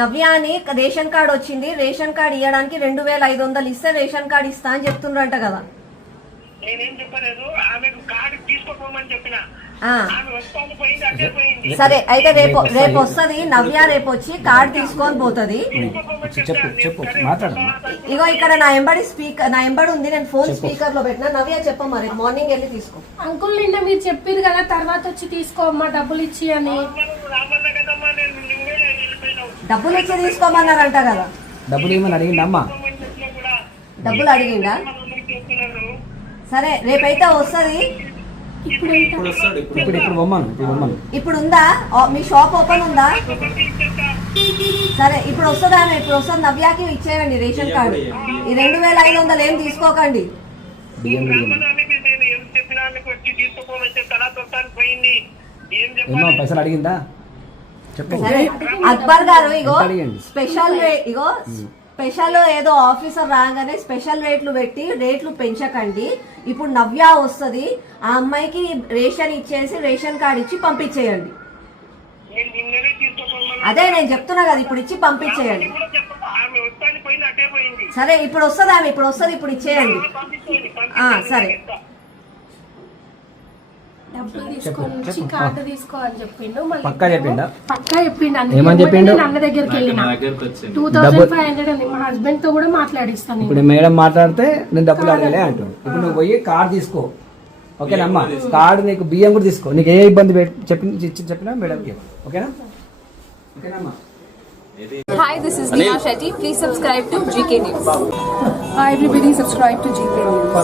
నవ్య అని ration card వచ్చింది, ration card ఇవ్వడానికి 2500 ఇస్తే రేషన్ కార్డు ఇస్తా అని చెప్తుండ్రంట కదా. నేనేం చెప్పలేదు, ఆమెకు కార్డు తీసుకోపోమని చెప్పిన. సరే అయితే రేపు వస్తుంది నవ్య, రేపు వచ్చి కార్డు తీసుకొని పోతుంది. ఇగో ఇక్కడ నా ఎంబడి ఉంది, నేను ఫోన్ స్పీకర్ లో పెట్టినా. నవ్య చెప్పమ్మా, రేపు మార్నింగ్ వెళ్ళి తీసుకో. అంకుల్ నిన్న మీరు చెప్పారు కదా తర్వాత వచ్చి తీసుకోమ్మా డబ్బులు ఇచ్చి అని. డబ్బులు ఇచ్చి తీసుకోమన్నారంట కదా. డబ్బులు ఏమని అడిగిందమ్మా? డబ్బులు అడిగిందా? సరే రేపైతే వస్తుంది. ఇప్పుడు ఉందా మీ షాప్ ఓపెన్ ఉందా? సరే ఇప్పుడు వస్తుందా? ఇప్పుడు వస్తుంది. నవ్యాకి ఇచ్చేయండి రేషన్ కార్డు. ఈ 2500 ఏం తీసుకోకండి. పైసలు అడిగిందా? సరే అక్బర్ గారు, ఇగో స్పెషల్ ఏదో ఆఫీసర్ రాగానే స్పెషల్ రేట్లు పెట్టి రేట్లు పెంచకండి. ఇప్పుడు నవ్య వస్తుంది, ఆ అమ్మాయికి రేషన్ ఇచ్చేసి రేషన్ కార్డు ఇచ్చి పంపించేయండి. అదే నేను చెప్తున్నా కదా, ఇప్పుడు ఇచ్చి పంపించేయండి. సరే ఇప్పుడు వస్తుంది ఆమె, ఇప్పుడు ఇచ్చేయండి. సరే డబ్బులు తీసుకొని వచ్చి కార్డు తీసుకో అని చెప్పిండు. పక్కా చెప్పిండు. అన్న దగ్గరికి వెళ్ళిన 2500 అని మా హస్బెండ్ తో కూడా మాట్లాడిస్తాను. ఇప్పుడు మేడం మాట్లాడితే నేను డబ్బులు అడగలే అంటాడు. ఇప్పుడు నువ్వు పోయి కార్డు తీసుకో, ఓకేనమ్మా? కార్డు నీకు బియ్యం కూడా తీసుకో, నీకు ఏ ఇబ్బంది చెప్పినా మేడం ఓకేనా? ఓకేనమ్మా? Hi, this is Neha Shetty. Please subscribe to GK News. Hi everybody, subscribe to GK News.